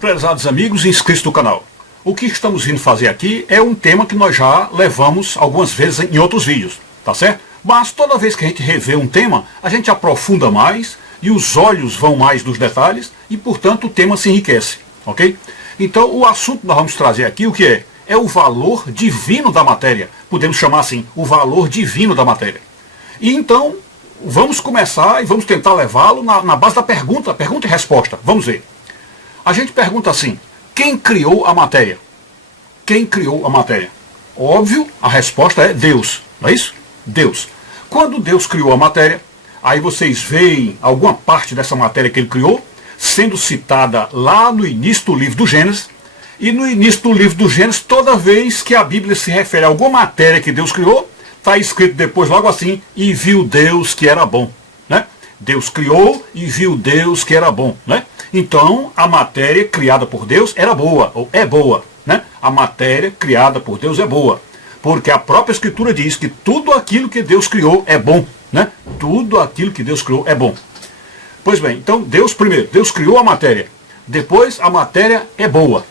Prezados amigos e inscritos do canal, o que estamos vindo fazer aqui é um tema que nós já levamos algumas vezes em outros vídeos, tá certo? Mas toda vez que a gente revê um tema, a gente aprofunda mais e os olhos vão mais nos detalhes e, portanto, o tema se enriquece, ok? Então, o assunto que nós vamos trazer aqui, o que é? É o valor divino da matéria. Podemos chamar assim, o valor divino da matéria. E então, vamos começar e vamos tentar levá-lo na base da pergunta e resposta. Vamos ver. A gente pergunta assim, quem criou a matéria? Quem criou a matéria? Óbvio, a resposta é Deus, não é isso? Deus. Quando Deus criou a matéria, aí vocês veem alguma parte dessa matéria que ele criou, sendo citada lá no início do livro do Gênesis, e no início do livro do Gênesis, toda vez que a Bíblia se refere a alguma matéria que Deus criou, está escrito depois logo assim, e viu Deus que era bom, né? Deus criou e viu Deus que era bom, né? Então, a matéria criada por Deus era boa, ou é boa, né? A matéria criada por Deus é boa, porque a própria Escritura diz que tudo aquilo que Deus criou é bom, né? Tudo aquilo que Deus criou é bom. Pois bem, então Deus primeiro, Deus criou a matéria, depois a matéria é boa.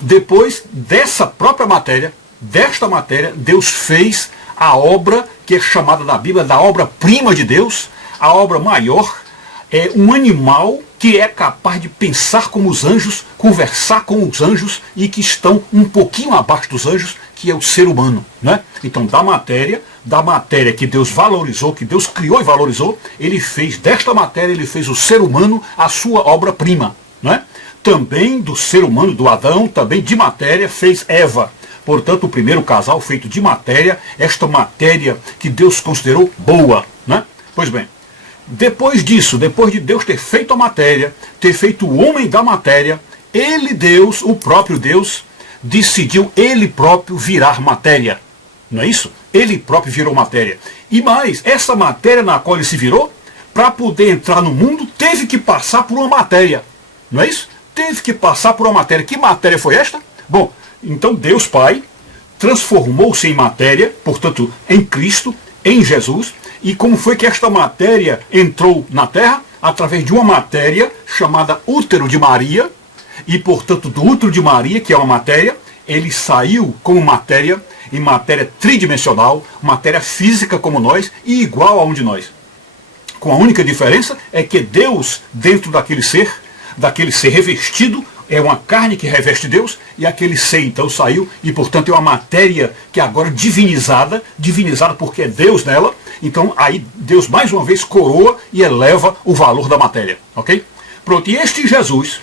Depois dessa própria matéria, desta matéria, Deus fez a obra que é chamada na Bíblia da obra-prima de Deus, a obra maior, é um animal que é capaz de pensar como os anjos, conversar com os anjos e que estão um pouquinho abaixo dos anjos, que é o ser humano, né? Então da matéria que Deus valorizou, que Deus criou e valorizou, ele fez desta matéria, ele fez o ser humano a sua obra-prima, né? Também do ser humano, do Adão, também de matéria, fez Eva. Portanto, o primeiro casal feito de matéria, esta matéria que Deus considerou boa, né? Pois bem, depois disso, depois de Deus ter feito a matéria, ter feito o homem da matéria, ele, Deus, o próprio Deus, decidiu ele próprio virar matéria. Não é isso? Ele próprio virou matéria. E mais, essa matéria na qual ele se virou, para poder entrar no mundo, teve que passar por uma matéria. Não é isso? Teve que passar por uma matéria. Que matéria foi esta? Bom, então Deus Pai transformou-se em matéria, portanto, em Cristo, em Jesus. E como foi que esta matéria entrou na Terra? Através de uma matéria chamada útero de Maria. E, portanto, do útero de Maria, que é uma matéria, ele saiu como matéria, em matéria tridimensional, matéria física como nós e igual a um de nós. Com a única diferença é que Deus, dentro daquele ser revestido, é uma carne que reveste Deus, e aquele ser então saiu, e portanto é uma matéria que agora divinizada porque é Deus nela, então aí Deus mais uma vez coroa e eleva o valor da matéria, ok? Pronto, e este Jesus,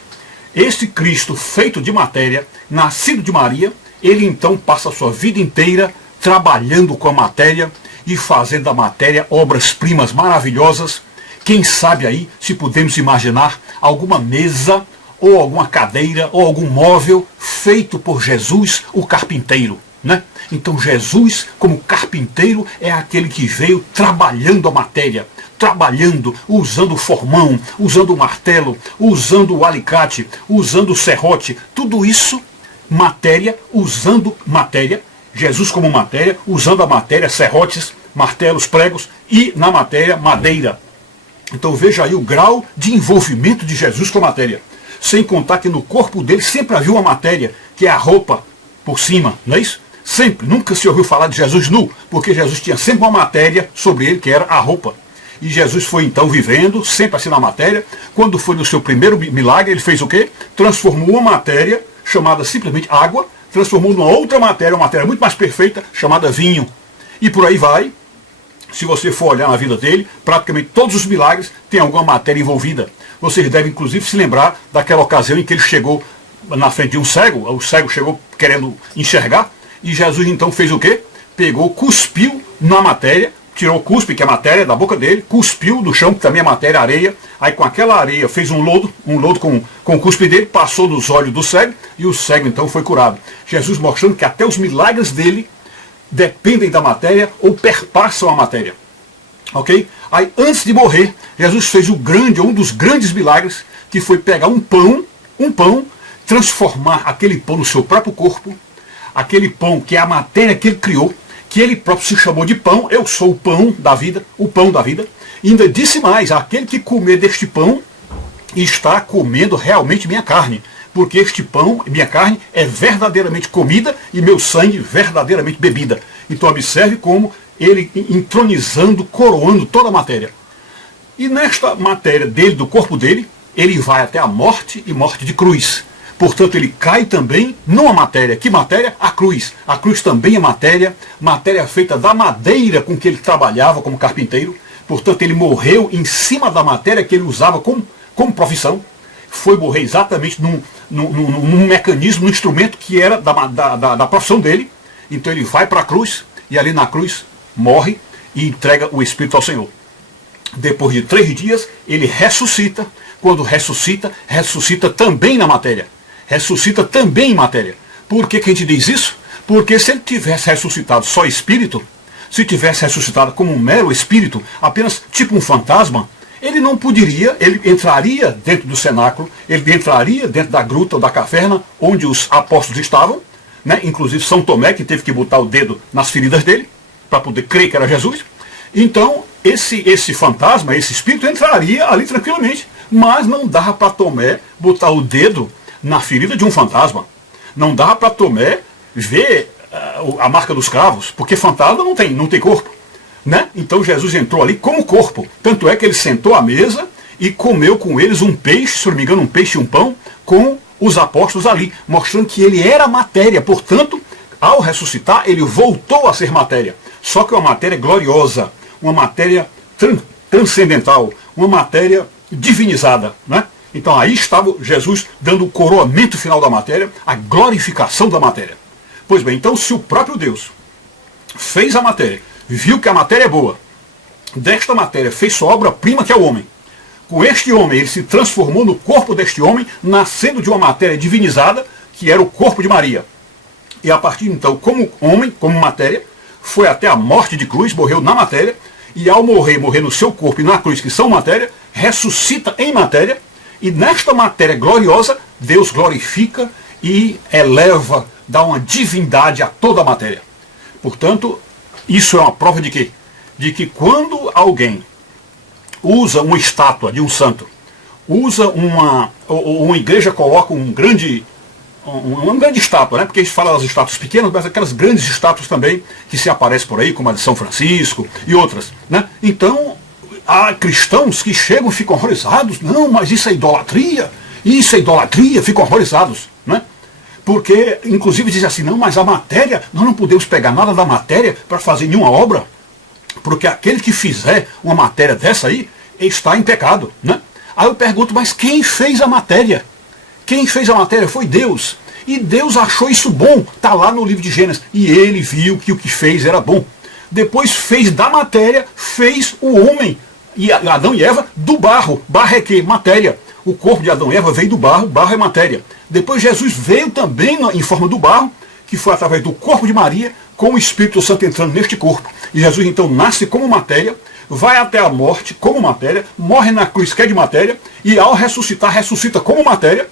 este Cristo feito de matéria, nascido de Maria, ele então passa a sua vida inteira trabalhando com a matéria e fazendo da matéria obras-primas maravilhosas. Quem sabe aí, se podemos imaginar, alguma mesa, ou alguma cadeira, ou algum móvel feito por Jesus, o carpinteiro, né? Então Jesus, como carpinteiro, é aquele que veio trabalhando a matéria, trabalhando, usando o formão, usando o martelo, usando o alicate, usando o serrote, tudo isso, matéria, usando matéria, Jesus como matéria, usando a matéria, serrotes, martelos, pregos, e na matéria, madeira. Então veja aí o grau de envolvimento de Jesus com a matéria. Sem contar que no corpo dele sempre havia uma matéria, que é a roupa por cima, não é isso? Sempre, nunca se ouviu falar de Jesus nu, porque Jesus tinha sempre uma matéria sobre ele, que era a roupa. E Jesus foi então vivendo, sempre assim na matéria. Quando foi no seu primeiro milagre, ele fez o quê? Transformou uma matéria, chamada simplesmente água, transformou numa outra matéria, uma matéria muito mais perfeita, chamada vinho. E por aí vai. Se você for olhar na vida dele, praticamente todos os milagres têm alguma matéria envolvida. Vocês devem inclusive se lembrar daquela ocasião em que ele chegou na frente de um cego, o cego chegou querendo enxergar, e Jesus então fez o quê? Pegou, cuspiu na matéria, tirou o cuspe, que é a matéria, da boca dele, cuspiu no chão, que também é matéria, areia, aí com aquela areia fez um lodo com o cuspe dele, passou nos olhos do cego, e o cego então foi curado. Jesus mostrando que até os milagres dele dependem da matéria ou perpassam a matéria. Ok? Aí, antes de morrer, Jesus fez um dos grandes milagres, que foi pegar um pão, transformar aquele pão no seu próprio corpo, aquele pão que é a matéria que ele criou, que ele próprio se chamou de pão, eu sou o pão da vida, e ainda disse mais, aquele que comer deste pão está comendo realmente minha carne, porque este pão, minha carne, é verdadeiramente comida e meu sangue verdadeiramente bebida. Então observe como ele entronizando, coroando toda a matéria. E nesta matéria dele, do corpo dele, ele vai até a morte e morte de cruz. Portanto, ele cai também numa matéria. Que matéria? A cruz. A cruz também é matéria feita da madeira com que ele trabalhava como carpinteiro. Portanto, ele morreu em cima da matéria que ele usava como profissão. Foi morrer exatamente num mecanismo, num instrumento que era da profissão dele. Então ele vai para a cruz e ali na cruz morre e entrega o Espírito ao Senhor. Depois de 3 dias, ele ressuscita. Quando ressuscita, ressuscita também na matéria. Ressuscita também em matéria. Por que a gente diz isso? Porque se ele tivesse ressuscitado só espírito, se tivesse ressuscitado como um mero espírito, apenas tipo um fantasma, ele não poderia, ele entraria dentro do cenáculo, ele entraria dentro da gruta ou da caverna onde os apóstolos estavam, né? Inclusive São Tomé, que teve que botar o dedo nas feridas dele, para poder crer que era Jesus. Então, esse fantasma, esse espírito, entraria ali tranquilamente. Mas não dava para Tomé botar o dedo na ferida de um fantasma. Não dava para Tomé ver a marca dos cravos, porque fantasma não tem corpo. Né? Então Jesus entrou ali como corpo. Tanto é que ele sentou à mesa e comeu com eles um peixe, se não me engano, um peixe e um pão, com os apóstolos ali, mostrando que ele era matéria. Portanto, ao ressuscitar, ele voltou a ser matéria. Só que uma matéria gloriosa, uma matéria transcendental, uma matéria divinizada. Né? Então aí estava Jesus dando o coroamento final da matéria, a glorificação da matéria. Pois bem, então se o próprio Deus fez a matéria, viu que a matéria é boa, desta matéria fez sua obra-prima, que é o homem. Com este homem, ele se transformou no corpo deste homem, nascendo de uma matéria divinizada, que era o corpo de Maria. E a partir então, como homem, como matéria, foi até a morte de cruz, morreu na matéria, e ao morrer no seu corpo e na cruz, que são matéria, ressuscita em matéria, e nesta matéria gloriosa, Deus glorifica e eleva, dá uma divindade a toda a matéria. Portanto, isso é uma prova de quê? De que quando alguém usa uma estátua de um santo, usa uma igreja coloca uma grande estátua, né? Porque a gente fala das estátuas pequenas, mas aquelas grandes estátuas também que se aparecem por aí, como a de São Francisco e outras. Né? Então, há cristãos que chegam e ficam horrorizados. Não, mas isso é idolatria, ficam horrorizados. Né? Porque, inclusive, dizem assim, não, mas a matéria, nós não podemos pegar nada da matéria para fazer nenhuma obra, porque aquele que fizer uma matéria dessa aí, está em pecado. Né? Aí eu pergunto, mas quem fez a matéria? Quem fez a matéria foi Deus. E Deus achou isso bom. Está lá no livro de Gênesis. E ele viu que o que fez era bom. Depois fez da matéria, fez o homem, e Adão e Eva, do barro. Barro é que? Matéria. O corpo de Adão e Eva veio do barro, barro é matéria. Depois Jesus veio também em forma do barro, que foi através do corpo de Maria, com o Espírito Santo entrando neste corpo. E Jesus então nasce como matéria, vai até a morte como matéria, morre na cruz que é de matéria, e ao ressuscitar, ressuscita como matéria,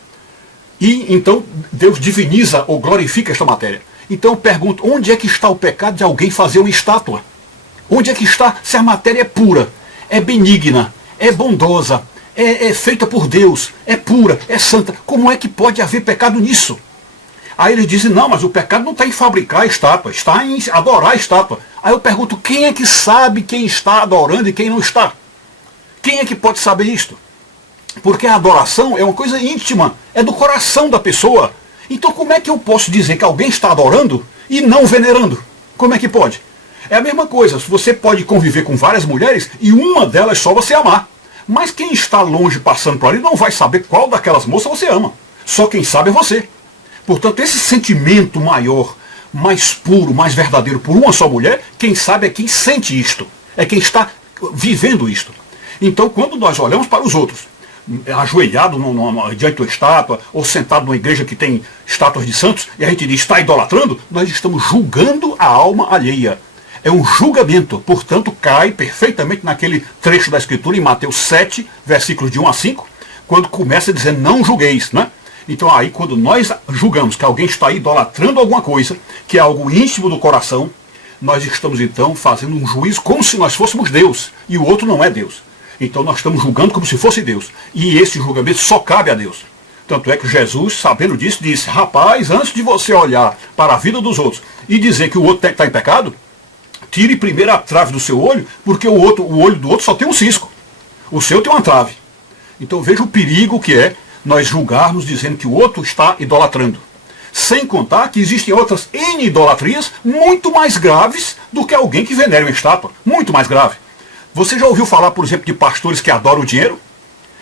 e então Deus diviniza ou glorifica esta matéria. Então eu pergunto, onde é que está o pecado de alguém fazer uma estátua? Onde é que está se a matéria é pura, é benigna, é bondosa, é feita por Deus, é pura, é santa? Como é que pode haver pecado nisso? Aí eles dizem, não, mas o pecado não está em fabricar a estátua, está em adorar a estátua. Aí eu pergunto, quem é que sabe quem está adorando e quem não está? Quem é que pode saber isto? Porque a adoração é uma coisa íntima, é do coração da pessoa. Então como é que eu posso dizer que alguém está adorando e não venerando? Como é que pode? É a mesma coisa, você pode conviver com várias mulheres e uma delas só você amar. Mas quem está longe passando por ali não vai saber qual daquelas moças você ama. Só quem sabe é você. Portanto, esse sentimento maior, mais puro, mais verdadeiro por uma só mulher, quem sabe é quem sente isto. É quem está vivendo isto. Então, quando nós olhamos para os outros, ajoelhado diante de uma estátua, ou sentado numa igreja que tem estátuas de santos, e a gente diz, está idolatrando, nós estamos julgando a alma alheia. É um julgamento, portanto, cai perfeitamente naquele trecho da Escritura, em Mateus 7, versículos de 1 a 5, quando começa dizendo, não julgueis, né? Então aí, quando nós julgamos que alguém está idolatrando alguma coisa, que é algo íntimo do coração, nós estamos então fazendo um juízo como se nós fôssemos Deus, e o outro não é Deus. Então nós estamos julgando como se fosse Deus. E esse julgamento só cabe a Deus. Tanto é que Jesus, sabendo disso, disse: rapaz, antes de você olhar para a vida dos outros e dizer que o outro está em pecado, tire primeiro a trave do seu olho, porque o olho do outro só tem um cisco. O seu tem uma trave. Então veja o perigo que é nós julgarmos dizendo que o outro está idolatrando. Sem contar que existem outras N idolatrias muito mais graves do que alguém que venera uma estátua. Muito mais grave. Você já ouviu falar, por exemplo, de pastores que adoram o dinheiro?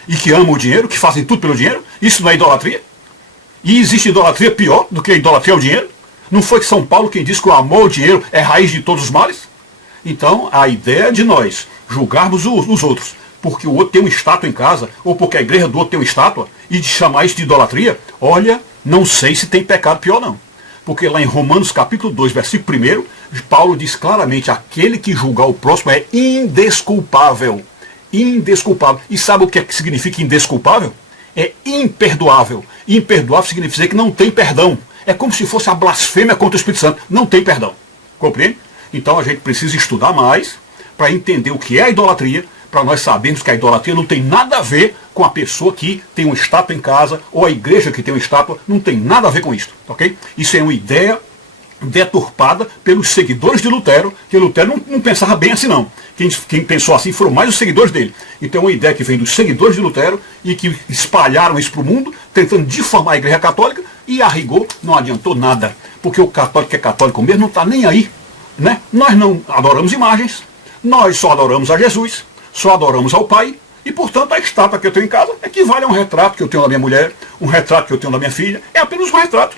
E que amam o dinheiro, que fazem tudo pelo dinheiro? Isso não é idolatria? E existe idolatria pior do que a idolatria ao dinheiro? Não foi São Paulo quem disse que o amor ao dinheiro é raiz de todos os males? Então, a ideia de nós julgarmos os outros porque o outro tem uma estátua em casa, ou porque a igreja do outro tem uma estátua, e de chamar isso de idolatria, olha, não sei se tem pecado pior não. Porque lá em Romanos capítulo 2, versículo 1, Paulo diz claramente: aquele que julgar o próximo é indesculpável. Indesculpável. E sabe o que significa indesculpável? É imperdoável. Imperdoável significa dizer que não tem perdão. É como se fosse a blasfêmia contra o Espírito Santo. Não tem perdão. Compreende? Então a gente precisa estudar mais para entender o que é a idolatria, para nós sabermos que a idolatria não tem nada a ver com a pessoa que tem uma estátua em casa, ou a igreja que tem uma estátua, não tem nada a ver com isso, ok? Isso é uma ideia deturpada pelos seguidores de Lutero, que Lutero não pensava bem assim não. Quem pensou assim foram mais os seguidores dele. Então é uma ideia que vem dos seguidores de Lutero e que espalharam isso para o mundo, tentando difamar a igreja católica, e a rigor não adiantou nada, porque o católico que é católico mesmo não está nem aí, né? Nós não adoramos imagens, nós só adoramos a Jesus, só adoramos ao Pai, e portanto a estátua que eu tenho em casa equivale a um retrato que eu tenho da minha mulher, um retrato que eu tenho da minha filha, é apenas um retrato.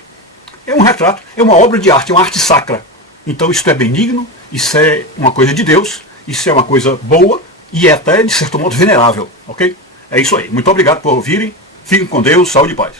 É um retrato, é uma obra de arte, é uma arte sacra. Então isso é benigno, isso é uma coisa de Deus, isso é uma coisa boa e é até, de certo modo, venerável, ok? É isso aí. Muito obrigado por ouvirem, fiquem com Deus, saúde e paz.